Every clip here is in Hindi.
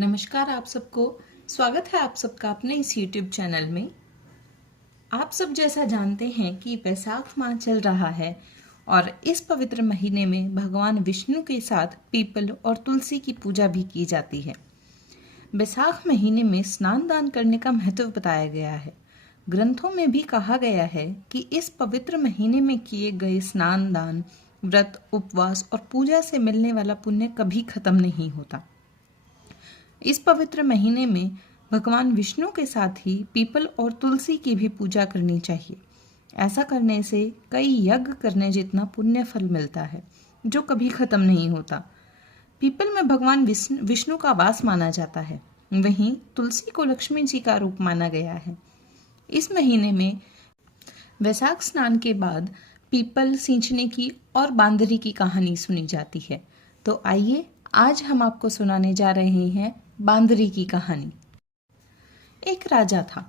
नमस्कार आप सबको। स्वागत है आप सबका अपने इस YouTube चैनल में। आप सब जैसा जानते हैं कि वैशाख माह चल रहा है और इस पवित्र महीने में भगवान विष्णु के साथ पीपल और तुलसी की पूजा भी की जाती है। वैशाख महीने में स्नान दान करने का महत्व बताया गया है। ग्रंथों में भी कहा गया है कि इस पवित्र महीने में किए गए स्नान दान, व्रत, उपवास और पूजा से मिलने वाला पुण्य कभी खत्म नहीं होता। इस पवित्र महीने में भगवान विष्णु के साथ ही पीपल और तुलसी की भी पूजा करनी चाहिए। ऐसा करने से कई यज्ञ करने जितना पुण्य फल मिलता है जो कभी खत्म नहीं होता। पीपल में भगवान विष्णु का वास माना जाता है, वहीं तुलसी को लक्ष्मी जी का रूप माना गया है। इस महीने में वैशाख स्नान के बाद पीपल सींचने की और बांदरी की कहानी सुनी जाती है। तो आइए आज हम आपको सुनाने जा रहे हैं बांदरी की कहानी। एक राजा था।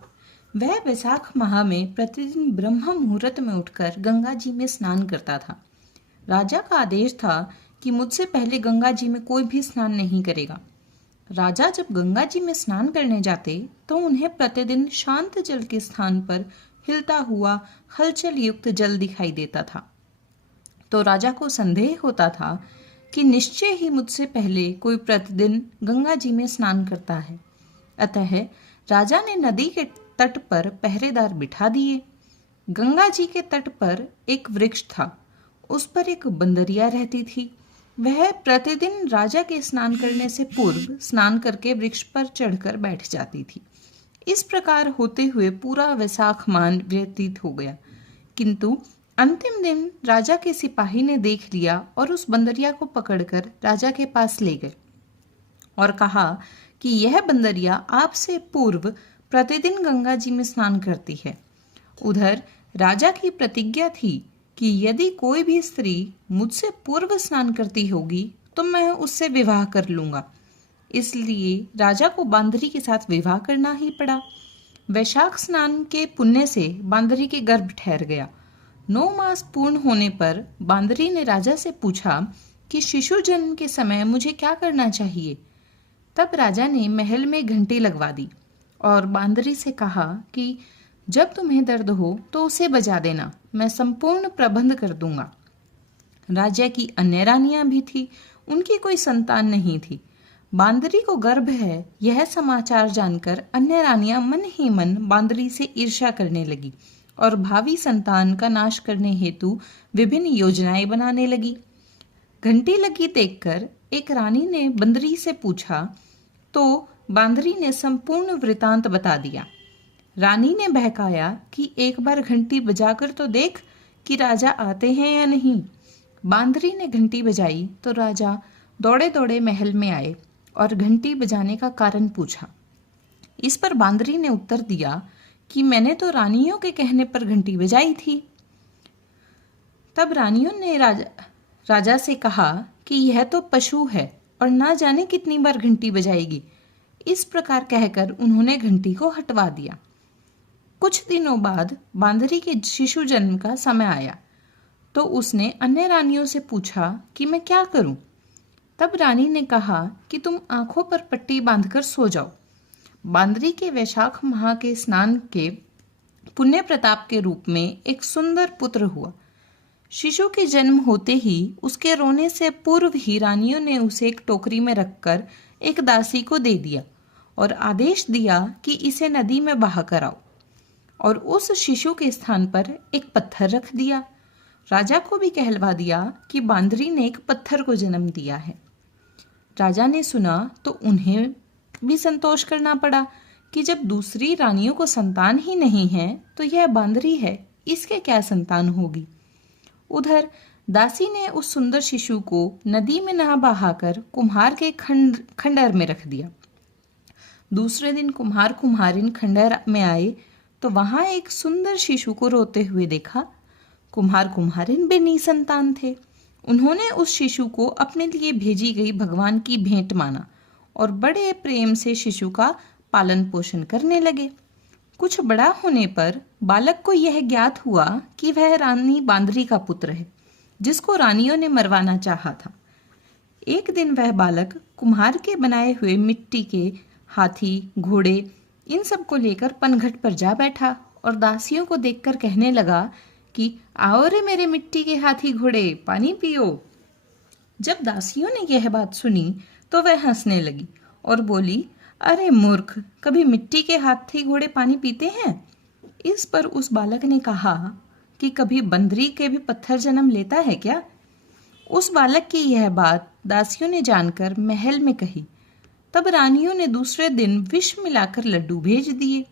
वह वैशाख माह में प्रतिदिन ब्रह्म मुहूर्त में उठकर गंगा जी में स्नान करता था। राजा का आदेश था कि मुझसे पहले गंगा जी में कोई भी स्नान नहीं करेगा। राजा जब गंगा जी में स्नान करने जाते तो उन्हें प्रतिदिन शांत जल के स्थान पर हिलता हुआ हलचल युक्त जल दिखाई देता था। तो राजा को संदेह होता था कि निश्चय ही मुझसे पहले कोई प्रतिदिन गंगा जी में स्नान करता है। अतः राजा ने नदी के तट पर पहरेदार बिठा दिए। गंगा जी के तट पर एक वृक्ष था। उस पर एक बंदरिया रहती थी। वह प्रतिदिन राजा के स्नान करने से पूर्व स्नान करके वृक्ष पर चढ़कर बैठ जाती थी। इस प्रकार होते हुए पूरा वैशाख माह व्यतीत हो गया, किंतु अंतिम दिन राजा के सिपाही ने देख लिया और उस बंदरिया को पकड़कर राजा के पास ले गए और कहा कि यह बंदरिया आपसे पूर्व प्रतिदिन गंगा जी में स्नान करती है। उधर राजा की प्रतिज्ञा थी कि यदि कोई भी स्त्री मुझसे पूर्व स्नान करती होगी तो मैं उससे विवाह कर लूंगा। इसलिए राजा को बांदरी के साथ विवाह करना ही पड़ा। वैशाख स्नान के पुण्य से बांदरी के गर्भ ठहर गया। 9 मास पूर्ण होने पर बांदरी ने राजा से पूछा कि शिशु जन्म के समय मुझे क्या करना चाहिए। तब राजा ने महल में घंटी लगवा दी और बांदरी से कहा कि जब तुम्हें दर्द हो तो उसे बजा देना, मैं संपूर्ण प्रबंध कर दूंगा। राजा की अन्य रानियां भी थी, उनकी कोई संतान नहीं थी। बांदरी को गर्भ है यह समाचार जानकर अन्य रानियां मन ही मन बांदरी से ईर्ष्या करने लगी और भावी संतान का नाश करने हेतु विभिन्न योजनाएं बनाने लगी। घंटी लगी देखकर एक रानी ने बंदरी से पूछा तो बांदरी ने संपूर्ण वृतांत बता दिया। रानी ने बहकाया कि एक बार घंटी बजाकर तो देख कि राजा आते हैं या नहीं। बांदरी ने घंटी बजाई तो राजा दौड़े दौड़े महल में आए और घंटी बजाने का कारण पूछा। इस पर बांदरी ने उत्तर दिया कि मैंने तो रानियों के कहने पर घंटी बजाई थी। तब रानियों ने राजा से कहा कि यह तो पशु है और ना जाने कितनी बार घंटी बजाएगी। इस प्रकार कहकर उन्होंने घंटी को हटवा दिया। कुछ दिनों बाद बांदरी के शिशु जन्म का समय आया तो उसने अन्य रानियों से पूछा कि मैं क्या करूं। तब रानी ने कहा कि तुम आंखों पर पट्टी बांधकर सो जाओ। बांदरी के वैशाख माह के स्नान के पुण्य प्रताप के रूप में एक सुंदर पुत्र हुआ। शिशु के जन्म होते ही उसके रोने से पूर्व ही रानियों ने उसे एक टोकरी में रखकर एक दासी को दे दिया और आदेश दिया कि इसे नदी में बहा कर आओ, और उस शिशु के स्थान पर एक पत्थर रख दिया। राजा को भी कहलवा दिया कि बांदरी ने एक पत्थर को जन्म दिया है। राजा ने सुना तो उन्हें भी संतोष करना पड़ा कि जब दूसरी रानियों को संतान ही नहीं है तो यह बांदरी है, इसके क्या संतान होगी। उधर दासी ने उस सुंदर शिशु को नदी में नहा बहाकर कुम्हार के खंडहर में रख दिया। दूसरे दिन कुम्हार कुम्हारिन खंडहर में आए तो वहां एक सुंदर शिशु को रोते हुए देखा। कुम्हार कुम्हारिन भी निसंतान थे। उन्होंने उस शिशु को अपने लिए भेजी गई भगवान की भेंट माना और बड़े प्रेम से शिशु का पालन पोषण करने लगे। कुछ बड़ा होने पर बालक को यह ज्ञात हुआ कि वह रानी बांदरी का पुत्र है, जिसको रानियों ने मरवाना चाहा था। एक दिन वह बालक कुम्हार के बनाए हुए मिट्टी के हाथी, घोड़े, इन सब को लेकर पनघट पर जा बैठा और दासियों को देखकर कहने लगा कि आओ रे मेरे मिट्टी के हाथी घोड़े, पानी पियो। जब दासियों ने यह बात सुनी तो वह हंसने लगी और बोली, अरे मूर्ख, कभी मिट्टी के हाथी घोड़े पानी पीते हैं? इस पर उस बालक ने कहा कि कभी बंदरी के भी पत्थर जन्म लेता है क्या? उस बालक की यह बात दासियों ने जानकर महल में कही। तब रानियों ने दूसरे दिन विष मिलाकर लड्डू भेज दिए।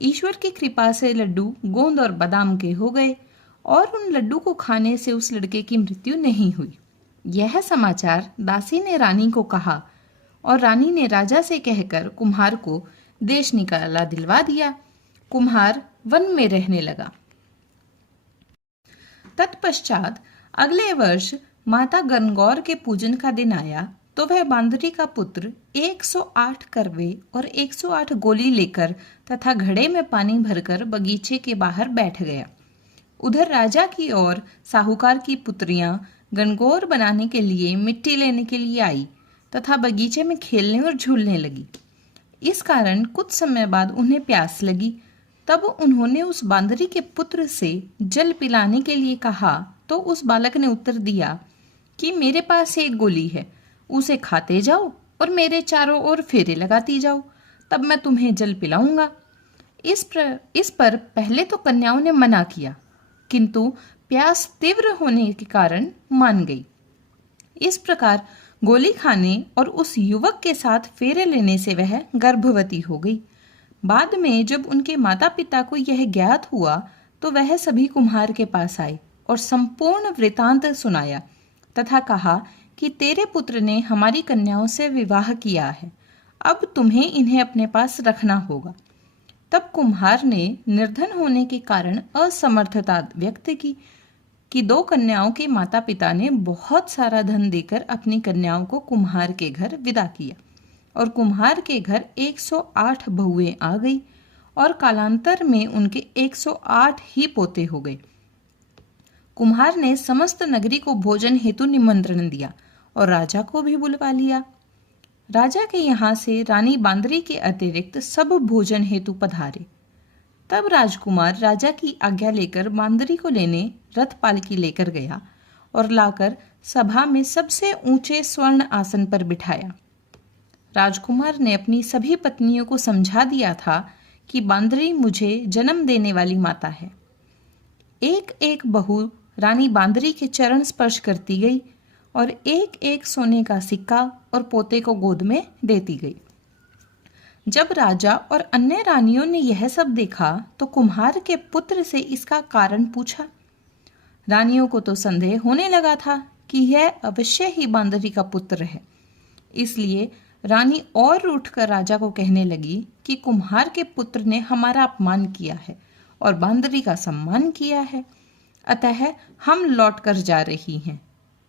ईश्वर की कृपा से लड्डू गोंद और बादाम के हो गए और उन लड्डू को खाने से उस लड़के की मृत्यु नहीं हुई। यह समाचार दासी ने रानी को कहा और रानी ने राजा से कहकर कुम्हार को देश निकाला दिलवा दिया। कुम्हार वन में रहने लगा। तत्पश्चात अगले वर्ष माता गणगौर के पूजन का दिन आया तो वह बांदरी का पुत्र 108 करवे और 108 गोली लेकर तथा घड़े में पानी भरकर बगीचे के बाहर बैठ गया। उधर राजा की ओर साहूकार की पुत्रियां गणगौर बनाने के लिए मिट्टी लेने के लिए आई तथा बगीचे में खेलने और झूलने लगी। इस कारण कुछ समय बाद उन्हें प्यास लगी। तब उन्होंने उस बांदरी के पुत्र से जल पिलाने के लिए कहा तो उस बालक ने उत्तर दिया कि मेरे पास एक गोली है, उसे खाते जाओ और मेरे चारों ओर फेरे लगाती जाओ, तब मैं तुम्हें जल पिलाऊंगा। इस पर पहले तो कन्याओं ने मना किया, किंतु प्यास तीव्र होने के कारण मान गई। इस प्रकार गोली खाने और उस युवक के साथ फेरे लेने से वह गर्भवती हो गई। बाद में जब उनके माता पिता को यह ज्ञात हुआ तो वह सभी कुम्हार के पास आए और संपूर्ण वृतांत सुनाया तथा कहा कि तेरे पुत्र ने हमारी कन्याओं से विवाह किया है, अब तुम्हें इन्हें अपने पास रखना होगा। तब कुम्हार ने निर्धन होने के कारण असमर्थता व्यक्त की कि 2 कन्याओं के माता पिता ने बहुत सारा धन देकर अपनी कन्याओं को कुम्हार के घर विदा किया और कुम्हार के घर 108 बहुएं आ गई और कालांतर में उनके 108 ही पोते हो गए। कुम्हार ने समस्त नगरी को भोजन हेतु निमंत्रण दिया और राजा को भी बुलवा लिया। राजा के यहाँ से रानी बांदरी के अतिरिक्त सब भोजन हेतु पधारे। तब राजकुमार राजा की आज्ञा लेकर बांदरी को लेने रथ पालकी लेकर गया और लाकर सभा में सबसे ऊंचे स्वर्ण आसन पर बिठाया। राजकुमार ने अपनी सभी पत्नियों को समझा दिया था कि बांदरी मुझे जन्म देने वाली माता है। एक एक बहू रानी बांदरी के चरण स्पर्श करती गई और एक एक सोने का सिक्का और पोते को गोद में देती गई। जब राजा और अन्य रानियों ने यह सब देखा तो कुम्हार के पुत्र से इसका कारण पूछा। रानियों को तो संदेह होने लगा था कि यह अवश्य ही बांदरी का पुत्र है। इसलिए रानी और उठकर राजा को कहने लगी कि कुम्हार के पुत्र ने हमारा अपमान किया है और बांदरी का सम्मान किया है, अतः हम लौट कर जा रही हैं।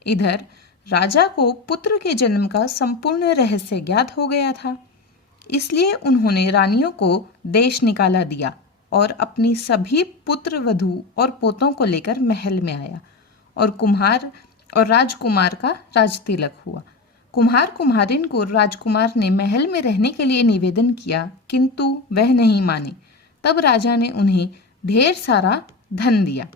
इधर राजा को पुत्र के जन्म का संपूर्ण रहस्य ज्ञात हो गया था, इसलिए उन्होंने रानियों को देश निकाला दिया और अपनी सभी पुत्र वधू और पोतों को लेकर महल में आया और कुम्हार और राजकुमार का राजतिलक हुआ। कुम्हार कुम्हारिन को राजकुमार ने महल में रहने के लिए निवेदन किया, किंतु वह नहीं माने। तब राजा ने उन्हें ढेर सारा धन दिया।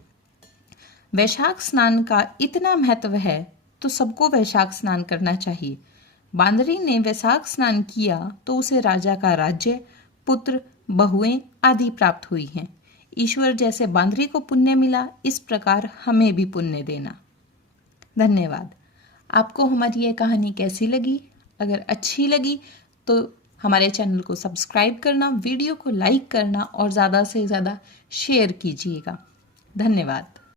वैशाख स्नान का इतना महत्व है तो सबको वैशाख स्नान करना चाहिए। बांदरी ने वैशाख स्नान किया तो उसे राजा का राज्य, पुत्र, बहुएं आदि प्राप्त हुई हैं। ईश्वर जैसे बांदरी को पुण्य मिला, इस प्रकार हमें भी पुण्य देना। धन्यवाद। आपको हमारी यह कहानी कैसी लगी? अगर अच्छी लगी तो हमारे चैनल को सब्सक्राइब करना, वीडियो को लाइक करना और ज़्यादा से ज़्यादा शेयर कीजिएगा। धन्यवाद।